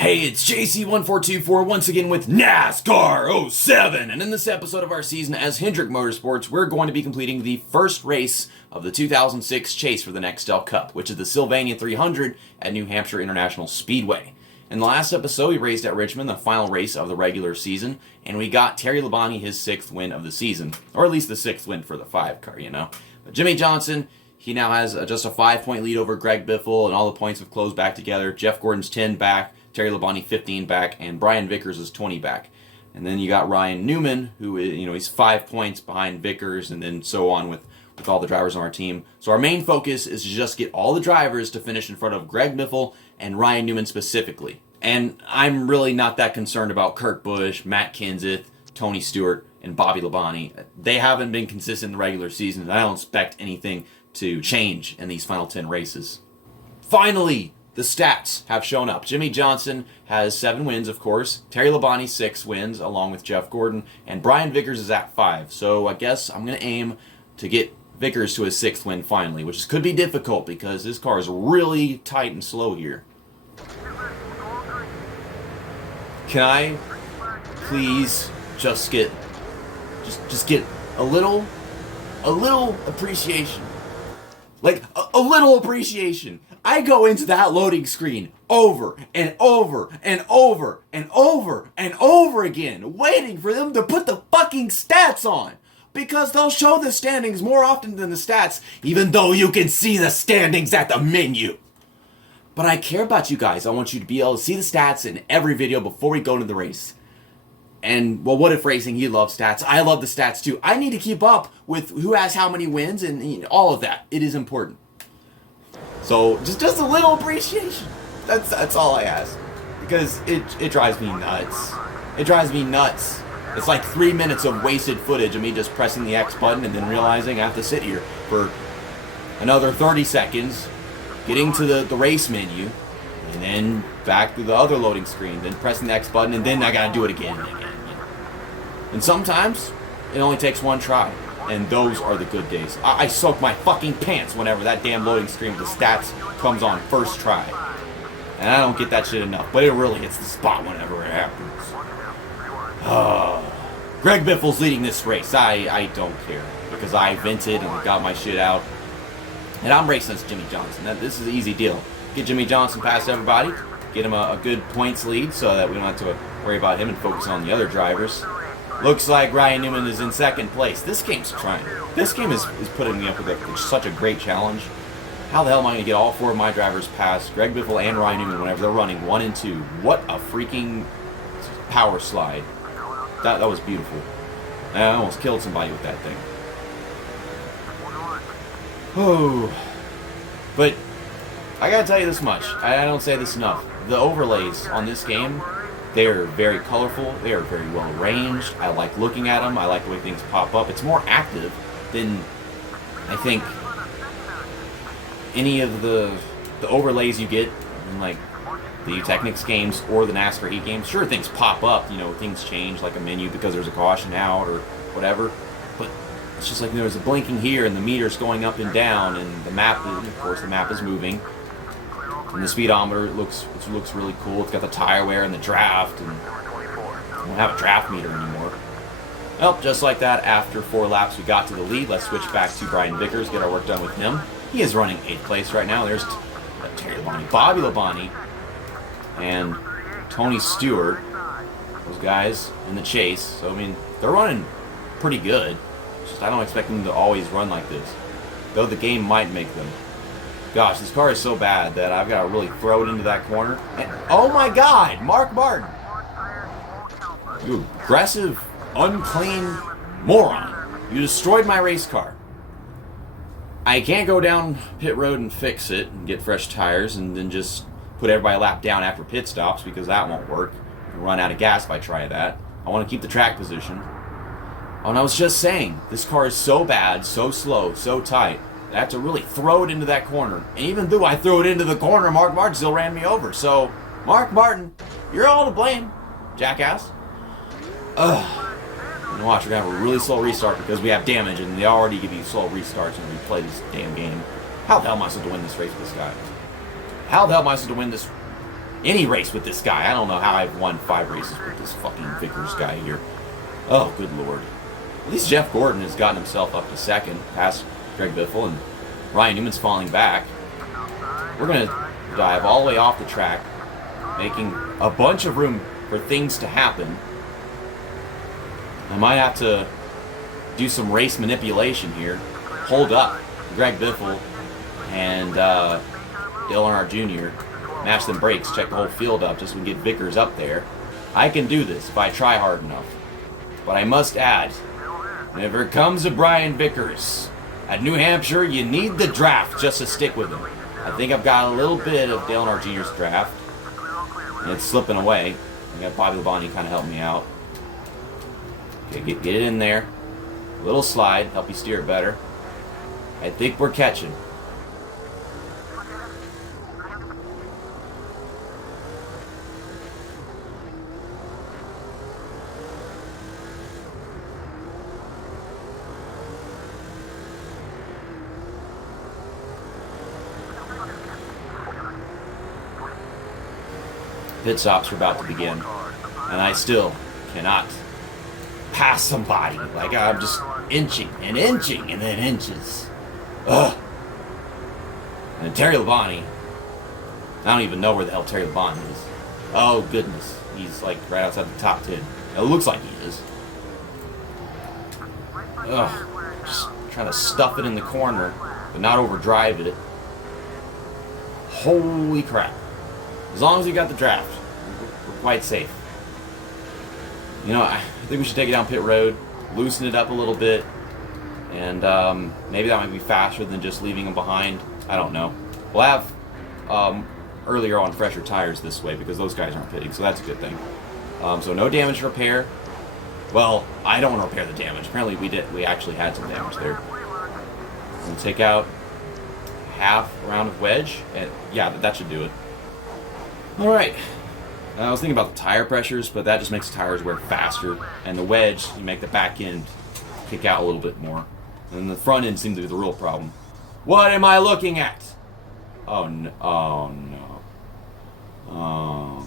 Hey, it's JC1424 once again with NASCAR 07, and in this episode of our season as Hendrick Motorsports, we're going to be completing the first race of the 2006 chase for the Nextel Cup, which is the Sylvania 300 at New Hampshire International Speedway. In the last episode, we raced at Richmond, the final race of the regular season, and we got Terry Labonte his 6th win of the season, or at least the 6th win for the 5 car, you know. But Jimmie Johnson, he now has just a 5-point lead over Greg Biffle, and all the points have closed back together. Jeff Gordon's 10 back, Terry Labonte 15 back, and Brian Vickers is 20 back. And then you got Ryan Newman, who is, he's 5 points behind Vickers, and then so on with all the drivers on our team. So our main focus is to just get all the drivers to finish in front of Greg Biffle and Ryan Newman specifically. And I'm really not that concerned about Kurt Busch, Matt Kenseth, Tony Stewart, and Bobby Labonte. They haven't been consistent in the regular season, and I don't expect anything to change in these final 10 races. Finally, the stats have shown up. Jimmie Johnson has 7 wins, of course. Terry Labonte 6 wins, along with Jeff Gordon. And Brian Vickers is at 5. So I guess I'm going to aim to get Vickers to his 6th win finally, which could be difficult because this car is really tight and slow here. Can I please just get a little appreciation? Like, a little appreciation. I go into that loading screen over and over and over and over and over again, waiting for them to put the fucking stats on. Because they'll show the standings more often than the stats, even though you can see the standings at the menu. But I care about you guys. I want you to be able to see the stats in every video before we go into the race. And, well, What If Racing, he loves stats. I love the stats, too. I need to keep up with who has how many wins and all of that. It is important. So, just a little appreciation. That's all I ask. Because it drives me nuts. It drives me nuts. It's like 3 minutes of wasted footage of me just pressing the X button and then realizing I have to sit here for another 30 seconds, getting to the race menu, and then back to the other loading screen, then pressing the X button, and then I gotta do it again and again. And sometimes, it only takes one try, and those are the good days. I soak my fucking pants whenever that damn loading screen with the stats comes on first try. And I don't get that shit enough, but it really hits the spot whenever it happens. Greg Biffle's leading this race. I don't care, because I vented and got my shit out. And I'm racing as Jimmie Johnson. This is an easy deal. Get Jimmie Johnson past everybody, get him a good points lead so that we don't have to worry about him and focus on the other drivers. Looks like Ryan Newman is in 2nd place. This game is putting me up with such a great challenge. How the hell am I going to get all 4 of my drivers past Greg Biffle and Ryan Newman whenever they're running 1 and 2? What a freaking power slide. That was beautiful. I almost killed somebody with that thing. Oh. But I gotta tell you this much. I don't say this enough. The overlays on this game, they are very colorful. They are very well arranged. I like looking at them. I like the way things pop up. It's more active than, I think, any of the overlays you get in, like, the Technics games or the NASCAR Heat games. Sure, things pop up, things change, like a menu because there's a caution out or whatever, but it's just like there's a blinking here and the meter's going up and down, and the map, of course, the map is moving, and the speedometer looks really cool. It's got the tire wear and the draft, and we don't have a draft meter anymore. Well, just like that, after 4 laps, we got to the lead. Let's switch back to Brian Vickers, get our work done with him. He is running 8th place right now. There's Terry Labonte, Bobby Labonte, and Tony Stewart, those guys in the chase. So, they're running pretty good. It's just I don't expect them to always run like this, though the game might make them. Gosh, this car is so bad that I've got to really throw it into that corner. And, oh my God, Mark Martin. You aggressive, unclean moron. You destroyed my race car. I can't go down pit road and fix it and get fresh tires and then just put everybody a lap down after pit stops, because that won't work. I'll run out of gas if I try that. I want to keep the track position. Oh, and I was just saying, this car is so bad, so slow, so tight, that I have to really throw it into that corner. And even though I threw it into the corner, Mark Martin still ran me over. So, Mark Martin, you're all to blame, jackass. And watch, we're going to have a really slow restart because we have damage, and they already give you slow restarts when we play this damn game. How the hell am I supposed to win this race with this guy? How the hell am I supposed to win this any race with this guy. I don't know how I've won 5 races with this fucking Vickers guy here. Oh, good lord. At least Jeff Gordon has gotten himself up to second, past Greg Biffle, and Ryan Newman's falling back. We're going to dive all the way off the track, making a bunch of room for things to happen. I might have to do some race manipulation here. Hold up Greg Biffle and Dale Earnhardt Jr. Mash them brakes, check the whole field up just so we can get Vickers up there. I can do this if I try hard enough. But I must add, whenever it comes to Brian Vickers, at New Hampshire, you need the draft just to stick with him. I think I've got a little bit of Dale Earnhardt Jr.'s draft, and it's slipping away. I got Bobby Labonte kind of help me out. Okay, get it in there. A little slide, help you steer it better. I think we're catching. Pit stops are about to begin, and I still cannot pass somebody. Like, I'm just inching and inching and then inches. Ugh. And Terry Labonte, I don't even know where the hell Terry Labonte is. Oh goodness, he's like right outside the top 10. It looks like he is. Ugh. Just trying to stuff it in the corner, but not overdrive it. Holy crap. As long as we got the draft, we're quite safe. You know, I think we should take it down pit road, loosen it up a little bit, and maybe that might be faster than just leaving them behind. I don't know. We'll have earlier on fresher tires this way because those guys aren't pitting, so that's a good thing. So no damage repair. Well, I don't want to repair the damage. Apparently we actually had some damage there. We'll take out half round of wedge, and yeah, that should do it. Alright, I was thinking about the tire pressures, but that just makes the tires wear faster, and the wedge, you make the back end kick out a little bit more. And the front end seems to be the real problem. What am I looking at? Oh no, oh no, oh no.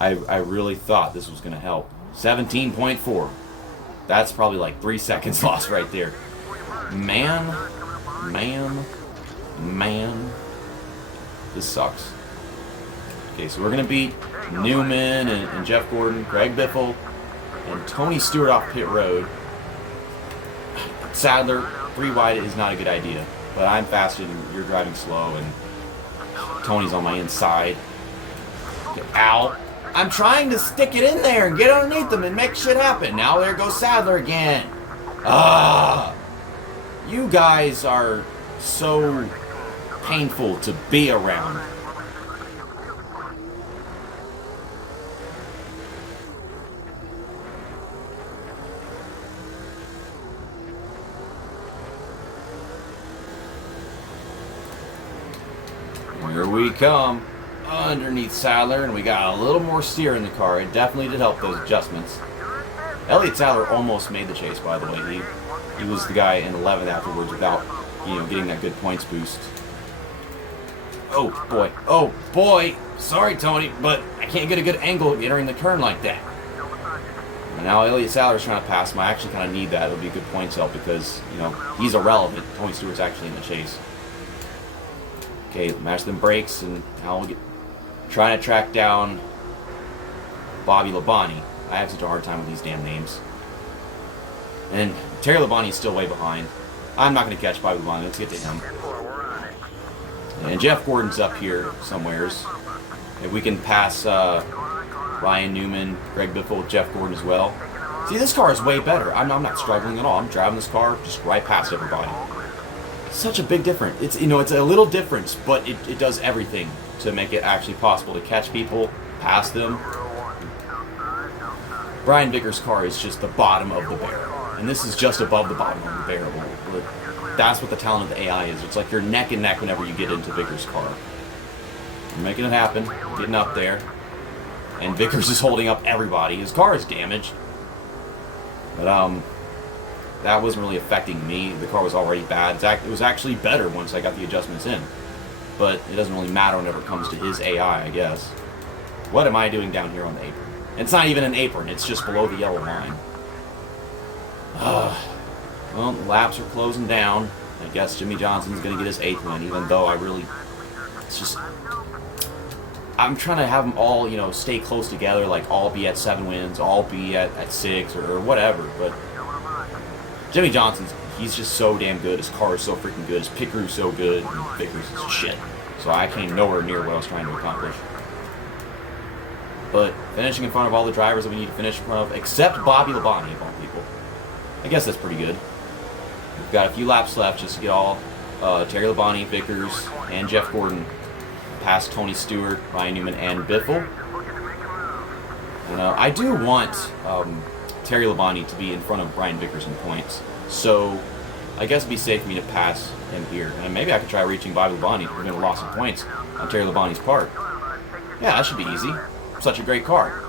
I really thought this was going to help. 17.4. That's probably like 3 seconds lost right there. Man. This sucks. Okay, so we're going to beat Newman and Jeff Gordon, Greg Biffle, and Tony Stewart off pit road. Sadler, 3 wide is not a good idea. But I'm faster and you're driving slow, and Tony's on my inside. Ow. I'm trying to stick it in there and get underneath them and make shit happen. Now there goes Sadler again. You guys are so painful to be around. Here we come. Underneath Sadler, and we got a little more steer in the car. It definitely did help those adjustments. Elliott Sadler almost made the chase, by the way. He was the guy in 11th afterwards without, getting that good points boost. Oh boy, oh boy. Sorry, Tony, but I can't get a good angle entering the turn like that. And now Elliott Sadler's trying to pass him. I actually kind of need that. It'll be a good points help because, he's irrelevant. Tony Stewart's actually in the chase. Okay, mash them brakes, and now we'll get trying to track down Bobby Labonte. I have such a hard time with these damn names. And Terry Labonte is still way behind. I'm not going to catch Bobby Labonte. Let's get to him. And Jeff Gordon's up here somewheres. If we can pass Ryan Newman, Greg Biffle with Jeff Gordon as well. See, this car is way better. I'm not struggling at all. I'm driving this car just right past everybody. Such a big difference. It's it's a little difference, but it does everything to make it actually possible to catch people, pass them. Brian Vickers' car is just the bottom of the barrel, and this is just above the bottom of the barrel. That's what the talent of the AI is. It's like you're neck and neck whenever you get into Vickers' car. We're making it happen, getting up there, and Vickers is holding up everybody. His car is damaged, but that wasn't really affecting me. The car was already bad. It was actually better once I got the adjustments in. but it doesn't really matter whenever it comes to his AI, I guess. What am I doing down here on the apron? It's not even an apron, it's just below the yellow line. Well, the laps are closing down. I guess Jimmy Johnson's going to get his 8th win, even though it's just, I'm trying to have them all, stay close together, like all be at 7 wins, all be at 6 or whatever, but Jimmy Johnson's, he's just so damn good. His car is so freaking good. His pit crew's so good. And Vickers is shit. So I came nowhere near what I was trying to accomplish. But finishing in front of all the drivers that we need to finish in front of, except Bobby Labonte of all people. I guess that's pretty good. We've got a few laps left just to get all Terry Labonte, Vickers, and Jeff Gordon past Tony Stewart, Ryan Newman, and Biffle. I do want Terry Labonte to be in front of Brian Vickers in points. So I guess it'd be safe for me to pass him here. And maybe I could try reaching Bobby Labonte. We're going to lose some points on Terry Labonte's part. Yeah, that should be easy. Such a great car.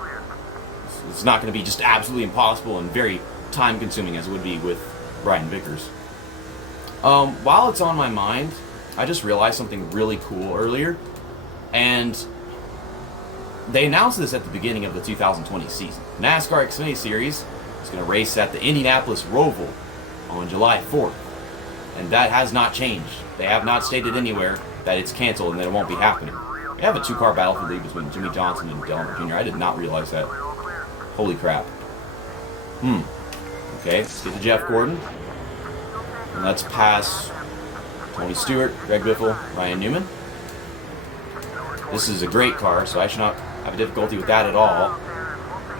It's not going to be just absolutely impossible and very time-consuming as it would be with Brian Vickers. While it's on my mind, I just realized something really cool earlier. And they announced this at the beginning of the 2020 season. NASCAR Xfinity Series is going to race at the Indianapolis Roval on July 4th. And that has not changed. They have not stated anywhere that it's canceled and that it won't be happening. They have a 2-car battle for the lead between Jimmy Johnson and Dale Jr. I did not realize that. Holy crap. Okay, let's get to Jeff Gordon. And let's pass Tony Stewart, Greg Biffle, Ryan Newman. This is a great car, so I should not have a difficulty with that at all.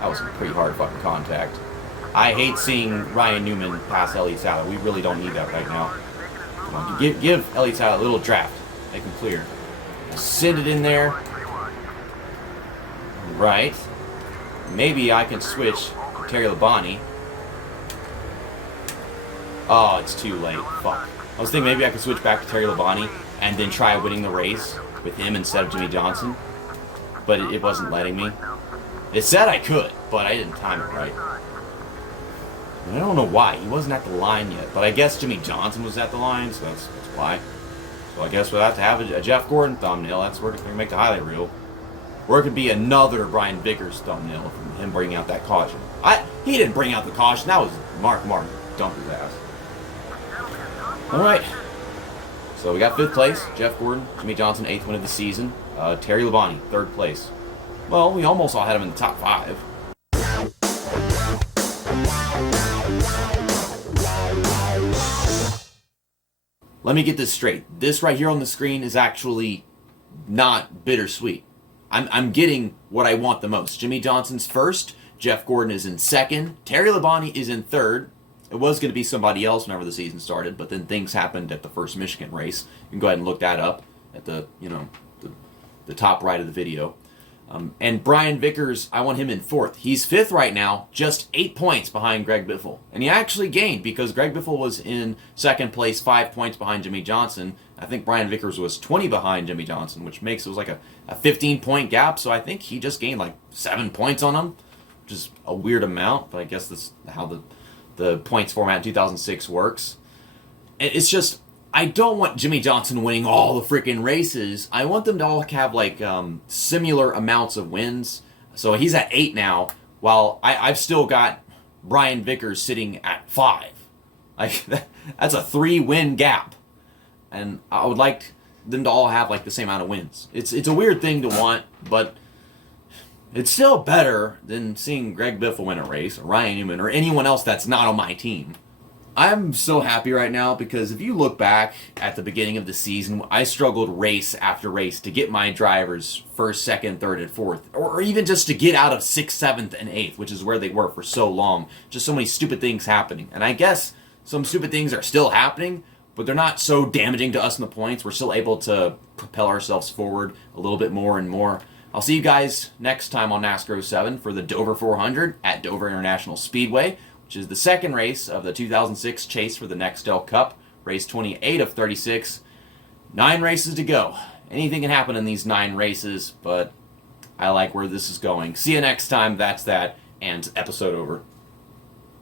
That was a pretty hard fucking contact. I hate seeing Ryan Newman pass Elliott Sadler. We really don't need that right now. Come on, give Elliott Sadler a little draft. Make him clear. Send it in there. Right. Maybe I can switch to Terry Labonte. Oh, it's too late. Fuck. I was thinking maybe I could switch back to Terry Labonte and then try winning the race with him instead of Jimmy Johnson. But it wasn't letting me. It said I could, but I didn't time it right. And I don't know why. He wasn't at the line yet. But I guess Jimmy Johnson was at the line, so that's why. So I guess we'll have to have a Jeff Gordon thumbnail. That's where we can make the highlight reel. Or it could be another Brian Vickers thumbnail from him bringing out that caution. He didn't bring out the caution. That was Mark Martin. Dumped his ass. Alright. So we got 5th place. Jeff Gordon. Jimmy Johnson, 8th win of the season. Terry Labonte, 3rd place. Well, we almost all had him in the top 5. Let me get this straight. This right here on the screen is actually not bittersweet. I'm getting what I want the most. Jimmy Johnson's 1st. Jeff Gordon is in 2nd. Terry Labonte is in 3rd. It was going to be somebody else whenever the season started, but then things happened at the first Michigan race. You can go ahead and look that up at the top right of the video. And Brian Vickers, I want him in 4th. He's 5th right now, just 8 points behind Greg Biffle. And he actually gained because Greg Biffle was in 2nd place, 5 points behind Jimmy Johnson. I think Brian Vickers was 20 behind Jimmy Johnson, which makes it was like a 15-point gap. So I think he just gained like 7 points on him, which is a weird amount. But I guess that's how the points format in 2006 works. It's just, I don't want Jimmy Johnson winning all the freaking races. I want them to all have like similar amounts of wins. So he's at 8 now, while I've still got Brian Vickers sitting at 5. Like that's a 3-win gap, and I would like them to all have like the same amount of wins. It's a weird thing to want, but it's still better than seeing Greg Biffle win a race, or Ryan Newman, or anyone else that's not on my team. I'm so happy right now because if you look back at the beginning of the season, I struggled race after race to get my drivers 1st, 2nd, 3rd, and 4th, or even just to get out of 6th, 7th, and 8th, which is where they were for so long. Just so many stupid things happening. And I guess some stupid things are still happening, but they're not so damaging to us in the points. We're still able to propel ourselves forward a little bit more and more. I'll see you guys next time on NASCAR 07 for the Dover 400 at Dover International Speedway, which is the 2nd race of the 2006 chase for the Nextel Cup, race 28 of 36. 9 races to go. Anything can happen in these 9 races, but I like where this is going. See you next time. That's that, and episode over.